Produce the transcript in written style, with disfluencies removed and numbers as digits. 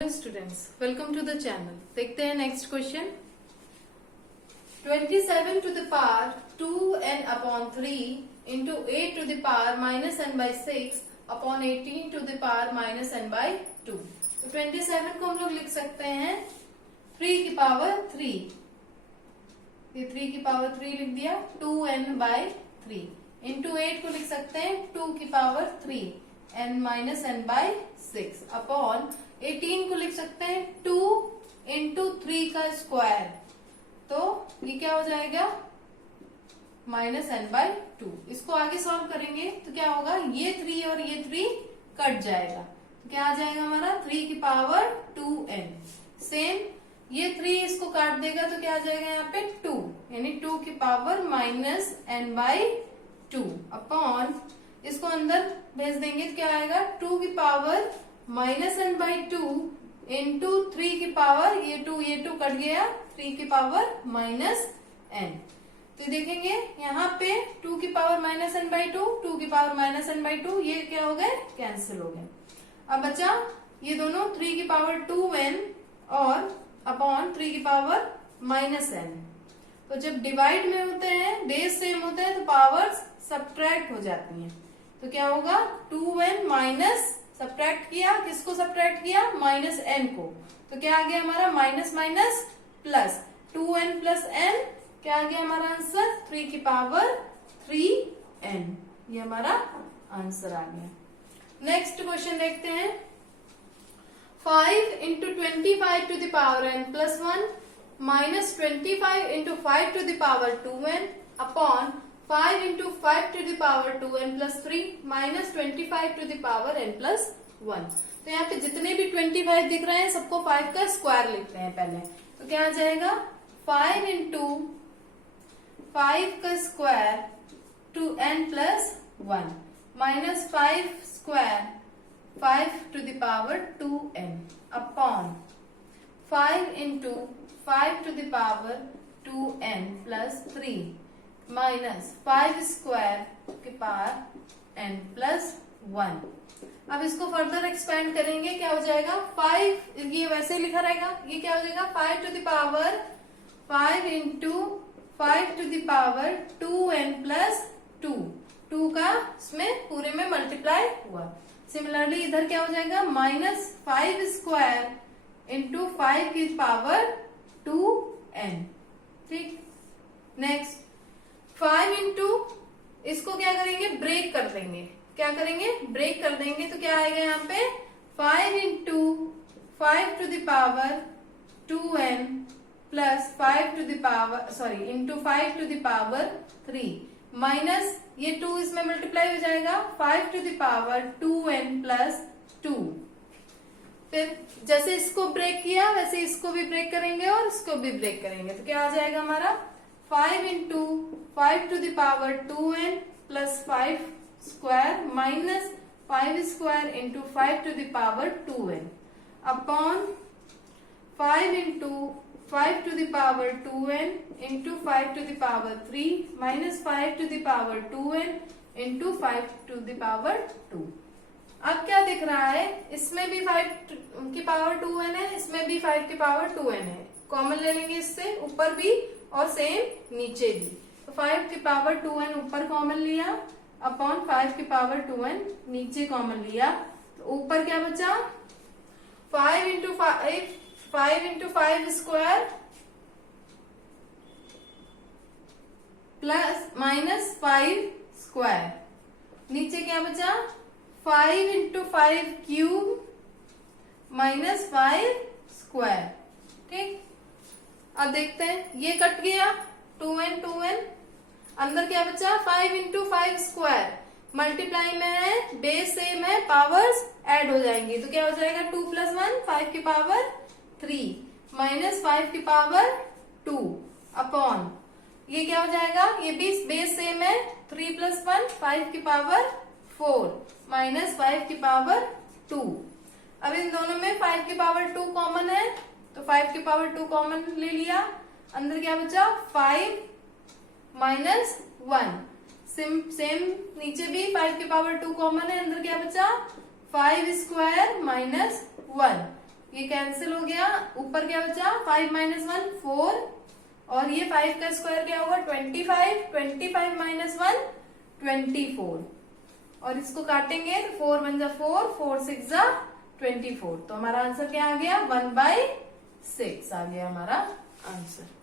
Students welcome to the channel. देखते हैं next question. 27 to the power 2n upon 3 into 8 to the power minus n by 6 upon 18 to the power minus n by 2। तो 27 को हम लोग लिख सकते हैं 3 की पावर 3, ये 3 की पावर 3 लिख दिया, 2n बाई 3 इंटू 8 को लिख सकते हैं 2 की power 3 n minus n by 6 upon 18 को लिख सकते हैं 2 इंटू 3 का स्क्वायर, तो ये क्या हो जाएगा माइनस n बाई 2। इसको आगे सॉल्व करेंगे तो क्या होगा, ये 3 और ये 3 कट जाएगा, तो क्या आ जाएगा हमारा 3 की पावर 2n। सेम ये 3 इसको काट देगा तो क्या आ जाएगा यहाँ पे 2, यानी 2 की power minus n by 2 upon इसको अंदर भेज देंगे तो क्या आएगा 2 की power minus n by 2 into 3 की पावर ये 2 कट गया 3 की पावर माइनस n। तो देखेंगे यहाँ पे 2 की पावर माइनस n बाई 2 की पावर माइनस n बाई 2 ये क्या हो गए, कैंसिल हो गए। अब बचा ये दोनों 3 की पावर 2n और अपॉन 3 की पावर माइनस n। तो जब डिवाइड में होते हैं, बेस सेम होते हैं, तो पावर्स सब्ट्रैक्ट हो जाती हैं। तो क्या होगा 2n माइनस सब्ट्रैक्ट किया, किसको सब्ट्रैक्ट किया, माइनस n को, तो क्या आ गया हमारा minus minus plus 2n plus n, क्या आ गया हमारा आंसर 3 की पावर 3n। ये हमारा आंसर आ गया। नेक्स्ट क्वेश्चन देखते हैं। 5 into 25 to the power n plus 1 minus 25 into 5 to the power 2n upon 5 into 5 to the power 2n plus 3 minus 25 to the power n plus 1। तो यहाँ पे जितने भी 25 दिख रहे हैं सबको 5 का स्क्वायर लिखते हैं पहले, तो क्या आ जाएगा 5 इंटू 5 का square to n plus 1 minus 5 square 5 to the power 2n upon 5 into 5 to the power 2n plus 3 minus 5 square के पावर n प्लस 1। अब इसको फर्दर एक्सपेंड करेंगे, क्या हो जाएगा 5, ये वैसे लिखा रहेगा, ये क्या हो जाएगा 5 to the power 5 into 5 to the power 2n plus 2 का इसमें पूरे में मल्टीप्लाई हुआ। सिमिलरली इधर क्या हो जाएगा माइनस 5 स्क्वायर इंटू 5 की पावर 2n। ठीक, नेक्स्ट 5 इंटू इसको क्या करेंगे ब्रेक कर देंगे, क्या करेंगे ब्रेक कर देंगे, तो क्या आएगा यहाँ पे 5 into 5 to the power 2n plus 5 to the power into 5 to the power 3 minus ये 2 इसमें मल्टीप्लाई हो जाएगा 5 to the power 2n plus 2। फिर जैसे इसको ब्रेक किया वैसे इसको भी ब्रेक करेंगे और इसको भी ब्रेक करेंगे, तो क्या आ जाएगा हमारा 5 into 5 to the power 2n plus 5 square minus 5 square into 5 to the power 2n upon 5 into 5 to the power 2n into 5 to the power 3 minus 5 to the power 2n into 5 to the power 2। अब क्या दिख रहा है, इसमें भी 5 की power 2n है, इसमें भी 5 की पावर 2n है, कॉमन ले लेंगे इससे, ऊपर भी और सेम नीचे भी। तो 5 की पावर 2n ऊपर कॉमन लिया अपॉन 5 की पावर 2n नीचे कॉमन लिया, तो ऊपर क्या बचा 5 into 5 square plus minus 5 square, नीचे क्या बचा 5 इंटू 5 क्यूब माइनस 5 स्क्वायर। ठीक, अब देखते हैं ये कट गया 2n, अंदर क्या बचा 5 इंटू 5 स्क्वायर, मल्टीप्लाई में है, बेस सेम है, पावर्स ऐड हो जाएंगी, तो क्या हो जाएगा 2 प्लस 1 5 की पावर 3 माइनस 5 की पावर 2 अपॉन ये क्या हो जाएगा, ये भी बेस सेम है, 3 प्लस 1 5 की पावर 4 माइनस 5 की पावर 2। अब इन दोनों में 5 की पावर 2 कॉमन है, तो 5 की पावर 2 कॉमन ले लिया, अंदर क्या बचा 5 माइनस 1, सेम नीचे भी 5 की पावर 2 कॉमन है, अंदर क्या बचा 5 स्क्वायर माइनस 1, ये कैंसिल हो गया, ऊपर क्या बचा 5 माइनस 1 4, और ये 5 का स्क्वायर क्या होगा 25, 25 माइनस 1 24, और इसको काटेंगे तो 4 1 जा 4, 4 6 जा 24, तो हमारा आंसर क्या आ गया 1/6 आ गया हमारा आंसर।